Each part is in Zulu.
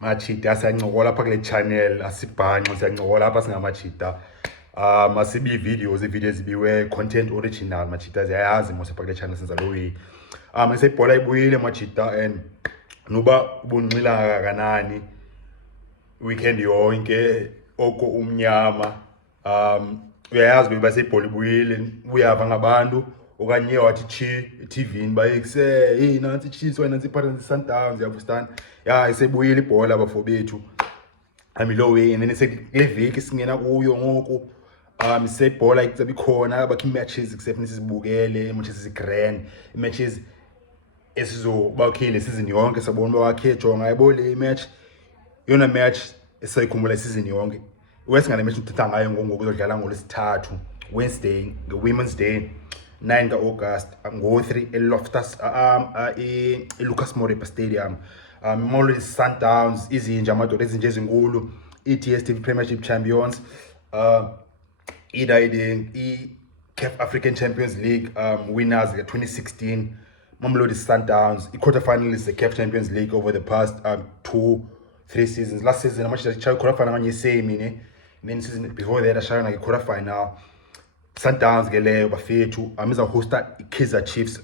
Machita siyancokola apha kule channel asibhanxe siyancokola apha singamachita. Masibi videos ezibiwe content original machita ziyayazi mose apha kule channel senza lo way. Isebhola ibuyile machita and noba ubunxila kanani weekend yonke oko umnyama uyayazi ukuba sebhola ibuyile uyava ngabantu okanye wathi chi eTVini bayekuse hey nansi Chiefs wena nansi Mamelodi Sundowns yavustana ya isebuyile ibhola abafo bethu lo way and then sekule veki singena kuyo ngoku isebhola icebe khona abakhi matches kusefunisa sizibukele matches grand matches esizoba khile season yonke sabona wakhe jonga yabo le match yona match esayikhumbula season yonke wesingane match uthatha ngayo ngoku uzodlala ngolesithathu Wednesday ngeWomen's Day 9 August ngo3 eLoftus Lucas Moripe Stadium. Mamelodi Sundowns izinja amadoda ezinje ezinkulu DStv Premiership Champions CAF African Champions League winners in 2016. Mamelodi Sundowns quarter finalists the CAF Champions League over the past 2-3 seasons. Last season much that quarter final kanye same and then season before that ashaya na quarter final. Sundowns geleyo bafethu iza hosta Kaizer Chiefs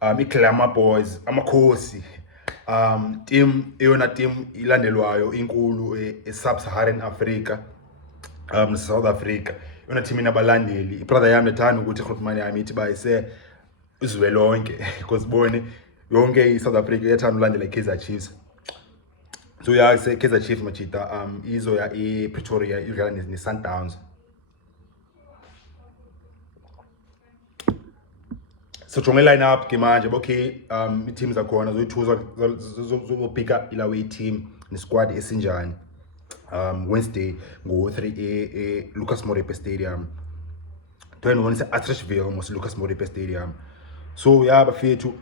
iClamour Boys amakhosi team eyona team ilandelwayo inkulu eSub-Saharan Africa South Africa yona team inabalandeli ibrother yami ethanda ukuthi ikhulumane yami ithi bayise izwe lonke because bone yonke iSouth Africa ethanda ulandela iKaizer Chiefs. So ya se Kaizer Chiefs machita izo ya ePretoria idlala neSundowns. So jonge line up ke manje okay teams zakhona zoyithuza zobhika ilawe team ne squad esinjani Wednesday ngo3 Lucas Moripe Stadium then one se Atteridgeville mos Lucas Moripe Stadium. So ya bafethu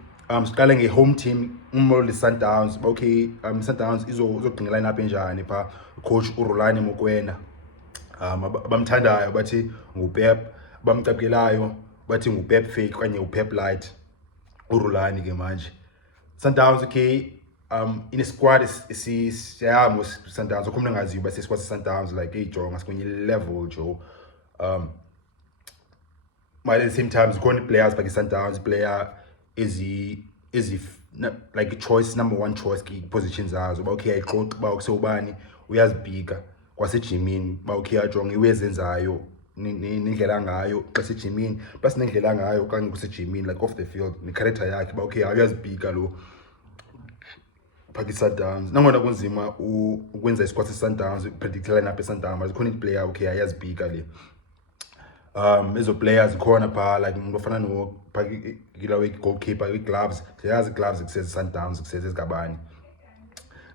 siqale nge-home team Mamelodi Sundowns okay Sundowns izogcina line up enjani pha coach uRolani Mokwena bamthandayo bathi nguPep bamcapukelayo bathi nguPep fake kanye uPep light uRolani ke manje Sundowns okay in a squad siyamo Sundowns okhumna ngaziyo base squad Sundowns like ejonga sikwenye level jo but at the same time zikhona players like Sundowns player like choice number one choice ki positions zazo ba okay ayiqoqi ba kusewubani uyazibhika kwasejimini ba okay ajonga iwezenzayo nindlela ngayo xa sejimini plus nendlela ngayo kanye kusejimini like off the field ne character yakhe ba okay uyazibhika lo Pakistan Sundowns nangona kunzima ukwenza isquad seSundowns predict lineup eSundowns zikhona iplayer okay ayazibhika le ezo players khona pha like umuntu ofana no phakila goalkeeper gloves siyazi gloves kusese Sundowns kusese ezigabani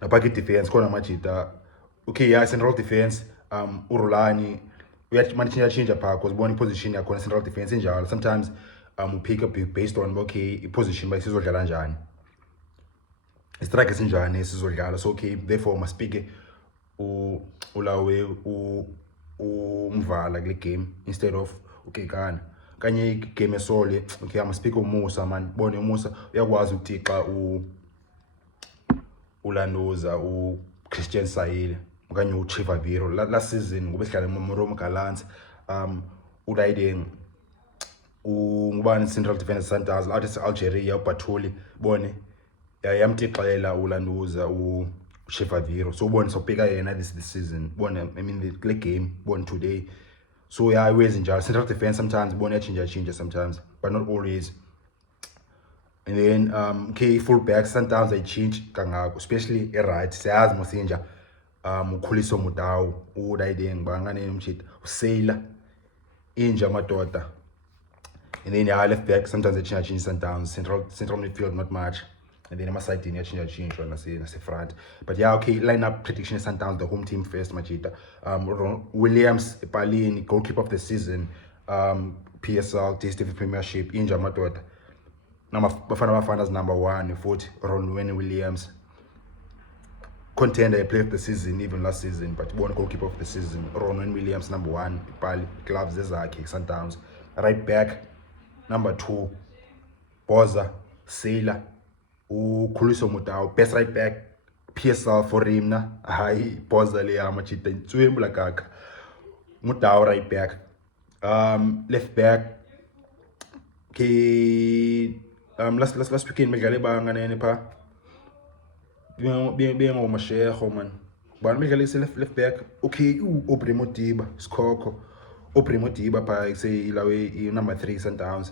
naphaki defense khona majita okay ya central defense uRolani uyamanage change pha because bona position yakho central defense enjalo sometimes pick up based on okay position bayisizodlala kanjani strike esinjani sizodlala so okay therefore must speak ulawe umvala kule game instead of okay kanye game esole okay must speak uMusa man bone uMusa uyakwazi ukuthi xa ulandoza uChristian Sayile okanye uChivaviro last season ngoba sihlala eMoromo Gallants ulayiding ngubani central defense Sundowns out Algeria uBathuli bone yamtixela ulandoza uChivaviro so ubone sokubheka yena this season bone I mean the game bone today so yeah always njalo central defense sometimes bone change sometimes but not always and then okay fullback Sundowns I change kangako especially right siyazi mosinja ukhuliso Mudawu udayideng bangane umshit uSailor inja madoda and then yeah left back sometimes I change Sundowns central midfield not much and then side in change one say front but yeah okay lineup prediction Sundowns the home team first machita Williams Palini goalkeeper of the season PSL DStv Premiership inja madoda bafana bafandas number 1 futhi Ronwen Williams contender player of the season even last season but one goalkeeper of the season Ronwen Williams number 1 Pali gloves ezakhe Sundowns right back number 2 Boza Sailor ukhuliso Mudawu best right back PSL for him na hayi boza le amachita ntswembu la kaka Mudau right back left back ke last weekend bedlale banga nene pha bengo mashego man bani bedlale left back okay Obrimo Diba Skoko Obrimo Diba pha say ilawe number 3 Sundowns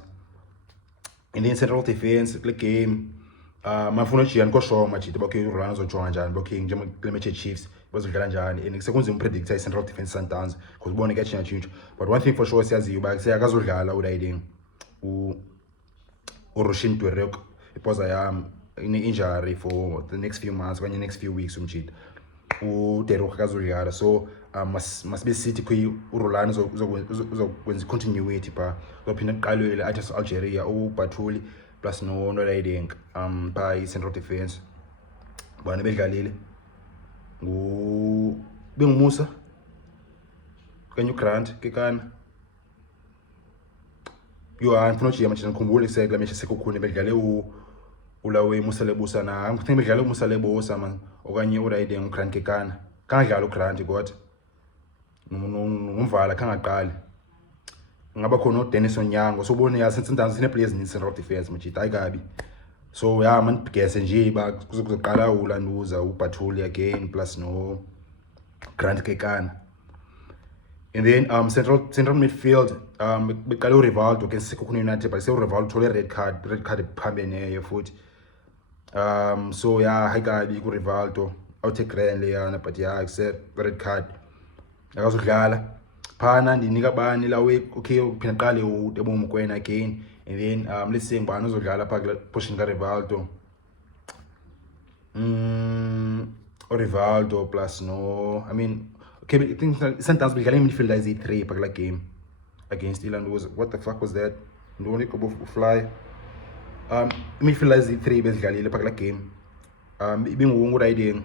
and then central defense le game mafuna ujiyan kosho machita bakhe urana uzojoina njani bakhe njengoba Kaizer Chiefs bazodlala njani and sekunze umpredictor central defense Sundowns because ubone kuyachinja but one thing for sure siyaziyo ba siyakazodlala ulayiding Rushin Dwerek because I am in injury for the next few months when the next few weeks umchita uDerok kazodlala so must be city kwi urolani uzokwenza continuity pa uzophinda uqalwe Ajax Algeria uBathuli plus no riding by central defense bani bedlalile bengumusa kanye Grant kekana yo anfuna ujiya manje ngikhumbule sekla meshe sekukhune bedlale ulawe Musalebusa na ngithemba bedlale uMusalebusa man okanye uriding Grant kekana kangadlala uGrant kodwa ngumvala khangaqali ngaba khona uDennis Onyango so ubone ya Sundowns sine players in central defense machita ayikabi so ya man guess nje ba kuzoqala uLanduza uBathuli again plus no Grant Kekana and then central midfield beqala uRivaldo against Sekhukhune United but uRivaldo thole red card phambene futhi so ya ayikabi kuRivaldo awuthe grand leyana but ya accept red card akazodlala phana ndinika bani lawe okay uphinda qale uTebo Mokoena again and then let's say ngibani uzodlala pha position ka Rivaldo Rivaldo plus no I mean okay I think Sundowns bedlala midfielder is 3 pha kula game against Ilanduza what the fuck was that ndoni go fly midfielder is 3 bedlalile pha kula game ibingu riding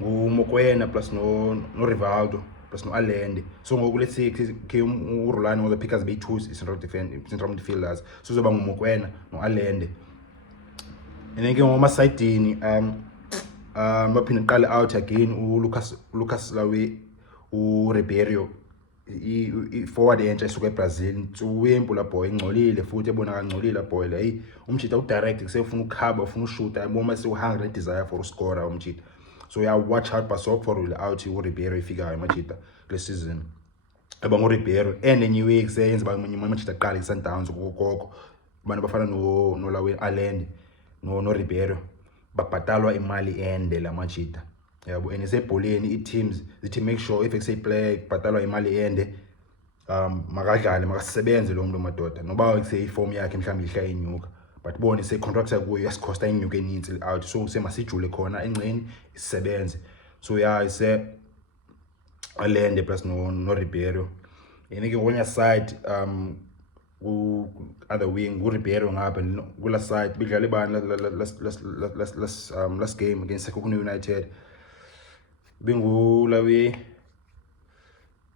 Mokoena plus no Rivaldo plus no Allende so ngoku let's say ke uRolani was the pickers be two central midfielders so zoba nguMokoena no Allende and then ke ngoma side baphinda qale out again Lucas lawe uRibeiro I forward entsha isuka eBrazil ntsuwempu la boy ingcolile futhi ebona kangcolile boy la hey umchita udirect kusefuna ukukhaba ufuna ushuta uboma sewuhungry desire for uscore umchita so ya watch out baso for rule out uRibeiro ifika machita le season abanga uRibeiro and new week seyenza machita qala iSundowns kokoko abantu bafana no lawe Allende no Ribeiro babhatalwa imali ende la machita yabo enisebholeni teams zithi make sure if say play kubhatalwa imali ende makadlale makasebenze lo muntu madoda noba say iform yakhe mhlawumbe ihla inyuka but bone say contract yakuyo yasikhosta inyuka eninzi out so semasijule khona engceni isebenze so ya ise Allende plus no Ribeiro yenike ngonya side ku other wing uRibeiro ngapha kula side bidlala ibani last game against Sekhukhune United bingulawe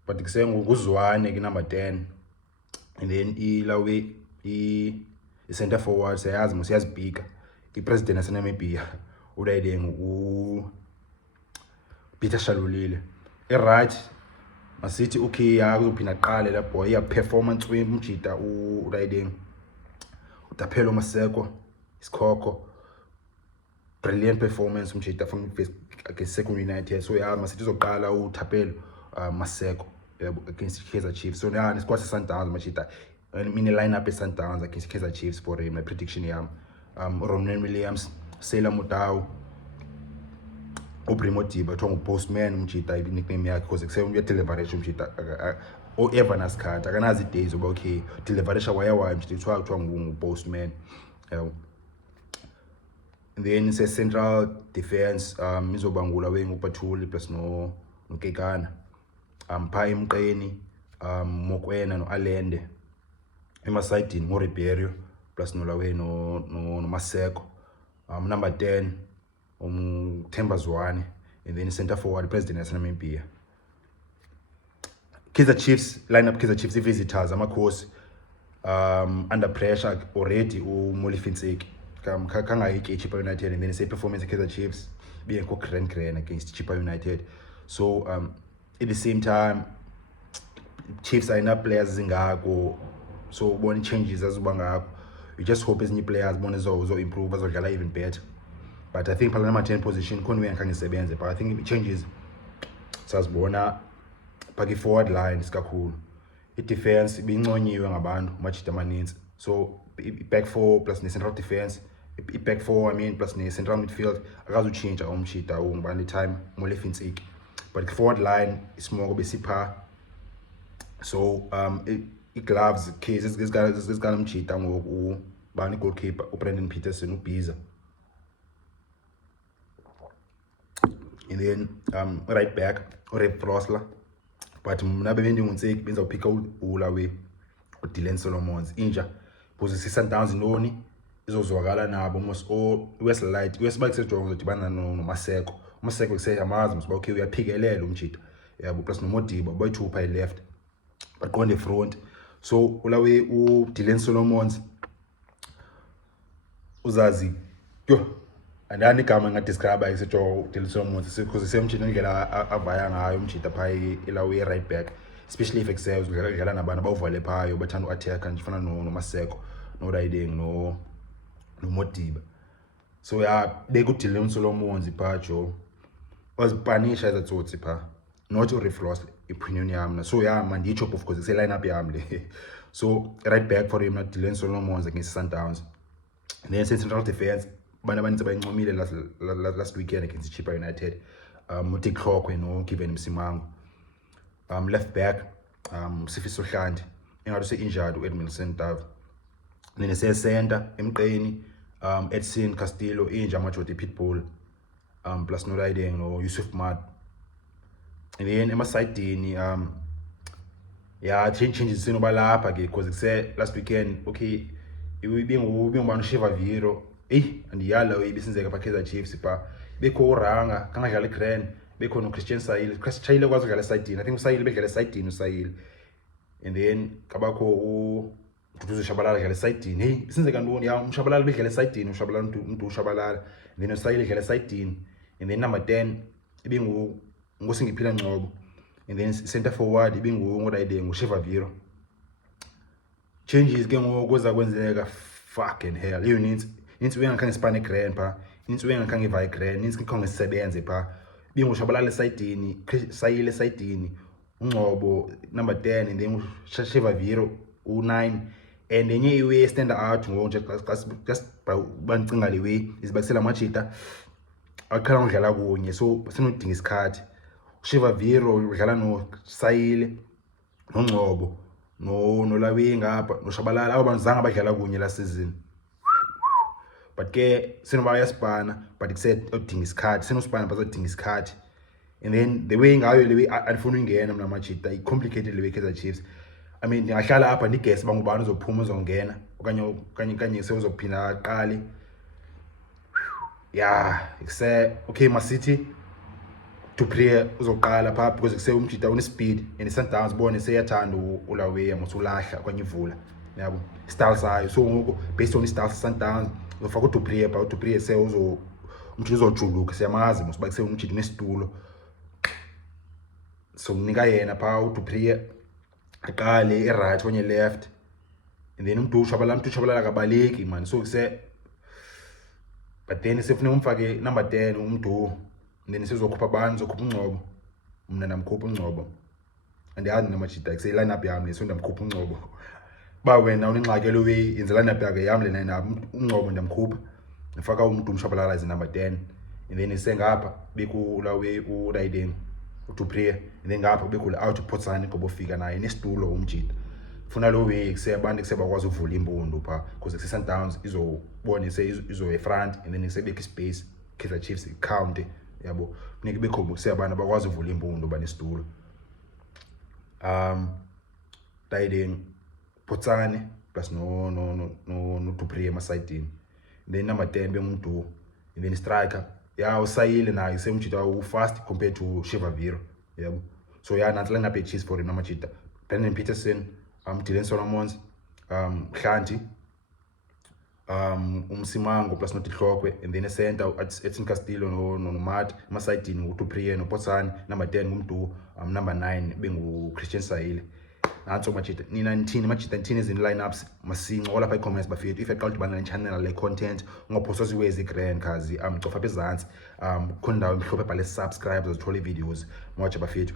but kusengu kuzwane ke number 10 and then ilawe center forward siyazi musiyazibhika ipresident yaseNamibia ulayideng Peter Shalulile right masithi okay akuzophinda qale la boy ya performance wemjita ulayideng uTaphelo Maseko isikhokho brilliant performance umjita from against Sekhukhune United so ya masithi uzoqala uTaphelo Maseko against Kaizer Chiefs so na squad Sundowns machita in lineup Sundowns against Kaizer Chiefs for my prediction yam Ronan Williams Sela Mutau Obrimo Diba thongu postman umjita ibi nickname yakhe because kusebe uya deliveration umjita o Evanas card akanazi days oba okay deliveration waya umjita kuthiwa ngu postman and then say central defense izobangula wenguBathuli plus no Kekana pha emqeni Mokoena no Allende emasayidini ngoRibeiro plus nolawe no Maseko number 10 Themba Zwane and then center forward president yaseNamibia Kaizer Chiefs lineup Kaizer Chiefs visitors amakhosi under pressure already uMolifintseki kangayikechi United and then say performance Kaizer Chiefs being grand against Chipa United. So at the same time, Chiefs are enough players zingako, so one changes as ngako. We just hope as new players one is also improve as well even better. But I think number 10 position konwe nkangisebenze, but I think it changes sasibona phaki forward line isikakhulu. I-defense ibinconywe ngabantu machita amaninzi, so i-back four plus ne-central defense, i-back four plus ne-central midfield akazutshintsha umchita ngubani time molefintsiki, but i-forward line isimoko besipha. So i-gloves case esikala umchita ngoku bani goalkeeper uBrendan Peterson uBiza, and then right back uRep Frosler, but mna bebendingunseki benzawuphika ulawe uDylan Solomons inja because Sundowns noni izozwakala nabo mos o Westlight wesibakisejong uzodibana noMaseko. uMaseko kuseyamazi mos okay uyaphikelela umchita yabo plus noModiba boyithupha left baqonde front. So ulawe uDylan Solomons uzazi yo andani igama ngadescribe isejo uDylan Solomons because semchita indlela avaya ngayo umchita pha elawe right back, especially if excels udlala nabantu abawuvale phayo bathanda uattack nje fana noMaseko no Riding no Modiba. So beka uDylan Solomons phajo wazipanisha ezatsotsi pha, not refloss opinion yami. So manditsho of course ise lineup yami le. So right back for him Dylan Solomons against Sundowns, and then central defense bana abaninzi bayincomile last weekend against Chipa United, uTiklokwe no Given Msimango. Left back Sifiso Hlanti engathi se-injured uEdmondson Tav, then center emqeni Edson Castillo inja amajodi Pitbull plus no Riding no Yusuf Mad, and then emasidini changes sinoba lapha ke because kuse last weekend okay ibingubani Shiva Viro andiyala ibisinzeka pha Kaizer Chiefs pha bekho uranga kangadlala iGrand, bekho no Christian Sayile kwazi ukudlala esidini. I think uSayile bedlala esidini uSayile, and then kabakho uDuduzo Shabalala dlala esidini. Bisinzeka ntoni uMshabalala bedlala esidini, uShabalala and then uSayile dlala esidini, and then number 10 ibingu ngoSingiphila Ngcobo, and then center forward ibingu Riding uShiva Viro. Changes ke ngoku kwenzeka fucking hell units wengakhange sipane grand pha, initsi wengakhange ivaye grand, initsi ngikho ngisebenze pha binguShabalala esidini, Sayile esidini, uNgcobo number 10, and then uShiva Viro u9, and enye iwe stand out ngonje just bancinga lewe izibakisela amachita akhala ngidlala kunye, so sinodinga isikhathi. uShiva Viro udlala noSayile noNgcobo nolawe ngapha noShabalala, abo bantu zange badlala kunye la season, but ke sinoba yasipana but kusaid odinga isikhathi, sinosipana bazodinga isikhathi. And then the way ngayo lewe andifuna ungena mina machita i-complicated lewe Kaizer Chiefs. I mean ndingahlala apha ndigese bangubani uzophuma uzongena okanye sewuzophinda aqale kuse okay City to play uzoqala pha because kuse umchita une-speed and Sundowns bone seyathanda ulawe mosulahla okanye ivula yabo style sayo. So ngoku based on style Sundowns uzofaka uDupree pha, uDupree umchita uzojuluka siyamazi mos bakuse umchita nesitulo, so mnika yena pha uDupree aqale right kwenye left, and then uShabalala kabaleki man. So kuse but then sifuna umfake number 10 umntu, and then sizokhupha abantu, zokhupha uNgcobo, mna ndamkhupha uNgcobo andiyazi namachita kuse lineup yami leso ndamkhupha uNgcobo. Ba wena unengxaki lewe yenza lineup yakhe yami lena nabo uNgcobo ndamkhupha ngifaka umuntu uMshabalala as number 10, and then isengapha bekulawe uRiding uDupree, and then ngapha bekula out uPotsani ngobofika naye nesitulo umjita. Funa lo way kuseyabantu kusebakwazi ukuvula impondo pha because kuseSundowns izobona izo efront, and then isebeka ispace Kaizer Chiefs count yabo funeka bekho kuseyabantu bakwazi ukuvula impondo banesitulo. Riding Potsani plus no Dupree emasidini, then number 10 benguMdu, and then striker uSayile naye semchita fast compared to Shiva Viro yabo. So nansi lineup ye-Chiefs for him namachita: Brendan Peterson, Dylan Solomons, Hlanti, umsimango plus notihlokwe, and then center Edson Castillo no Mat, emasayidini nguTupriye noPotsani, number 10 ngumdu, number 9 bengu Christian Saile. Nanso machita nina nithini machita nithini izin lineups masincola lapha i-comments bafethu. If eqala udibana ne-channel le content ungaphosa ziwezi grand khazi cofa phezantsi khona indawo emhlophe ebhale subscribe uzothola i-videos mwatsha bafethu.